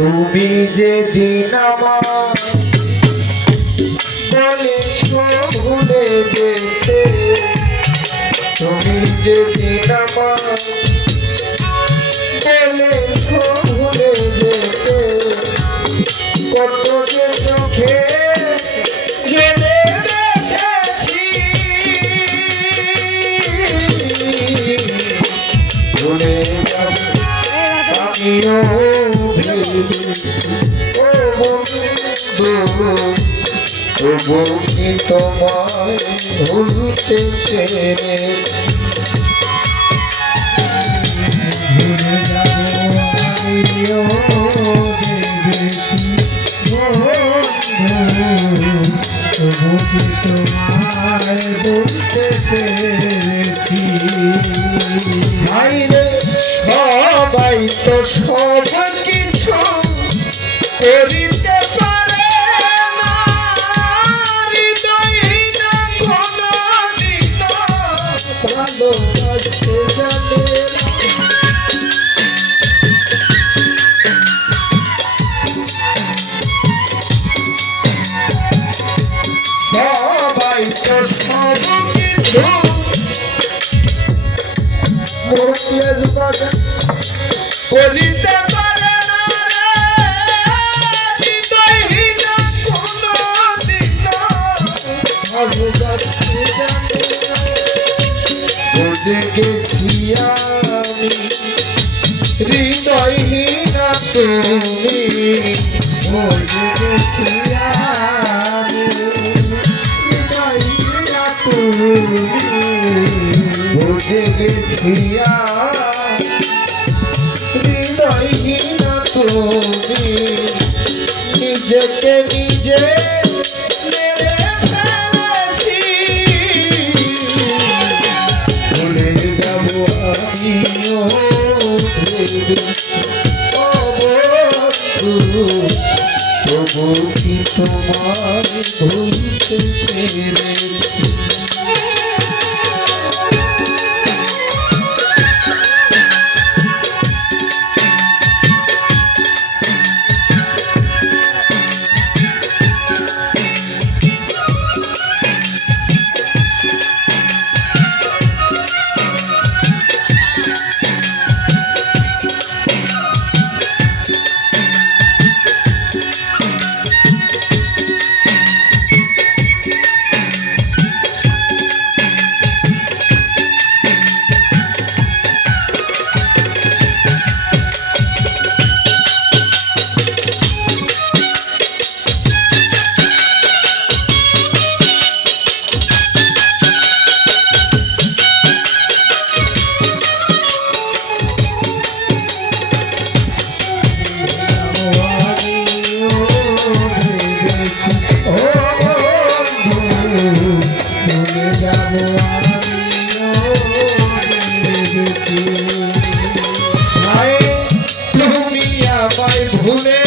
তুমি যে দিন আমার বলেছ ভুলে যেতে, তুমি যে দিন আমার বলেছ ভুলে যেতে, কত যে চোখে ভুলে আমিও ও বন্ধু তোমায় ভুলতে পেরে ভুলে যাব আমিও ভেবেছি বন্ধু তবু কি তোমায় বলতে পেরেছি সবাই তো সব কিছু করিতে পারে না ভালোবাসতে জানে না। সবাই তো সব কিছু মুখলেস গেছি আমি? হৃদয়হীন তুমি? বলে গেছি আমি। হৃদয়হীনা তুমি? বুঝে গেছি হৃদয়হীন তবু কি তোমার ভুলতে পেরেছি? ভুলে